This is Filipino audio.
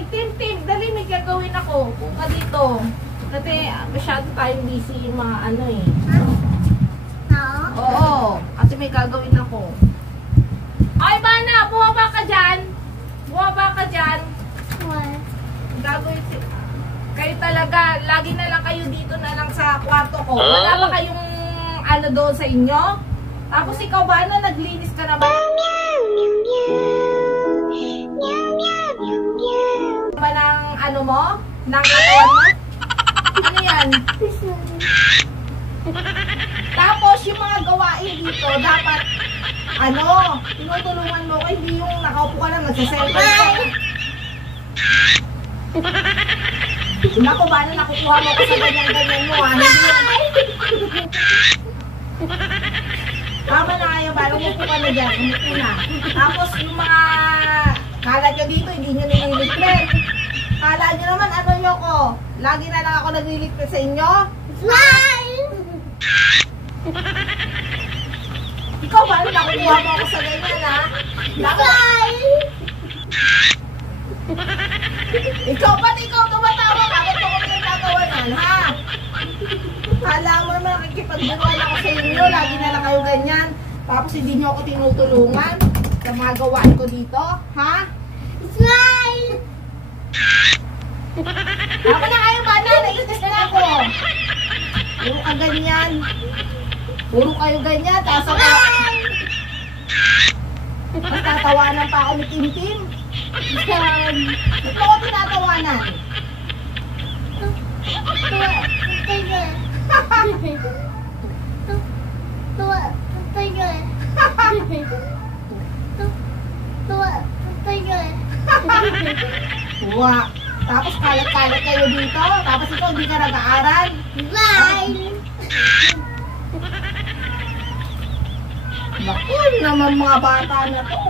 Ay, Tim, dali may gagawin ako. Kung ka dito. Kasi masyado tayong busy yung mga ano eh. Oo, kasi may gagawin ako. Ay, Bana, buwaba ka dyan. Buwaba ka dyan. Gagawin si... Kayo talaga, lagi na lang kayo dito na lang sa kwarto ko. Wala ba kayong ano doon sa inyo? Tapos ikaw ba, ano, naglinis ka na ba? Ba ng ano mo? Ng katawan mo? Ano yan? Tapos yung mga gawain dito, dapat ano, tinutulungan mo ko, hindi yung nakaupo ka lang, nagsaselfie ka. Naku, ba na nakukuha mo ko sa ganyan-ganyan mo, ha? Hindi yung... Tama na kayo, ba? Umupo ka na dyan, umupo na. Tapos yung mga kalat nyo dito, hindi nyo nililigpit. Kala nyo naman, ano nyo ko? Lagi na lang ako nagliligpit sa inyo? Smile! Ikaw ba? Nakukuha mo ako sa ganyan, ha? Smile! Ikaw pati ikaw tumatawa, bakit mo ko pinagtatawanan, ha? Kala mo naman nakikipagburuan ako sa inyo, lagi na lang kayo ganyan. Tapos hindi nyo ako tinutulungan sa mga gawain ko dito, ha? Smile! Tama na kayo ba na? Naiinis na ako. Puro ka ganyan. Puro kayo ganyan, tapos ako... Mas tatawanan pa ako ni Tim-Tim. Ba't mo ko tinatawanan? Tuwa. Tapos kalat-kalat kayo dito. Tapos ikaw hindi ka nag-aaral. Bye! Naku naman mga bata na to.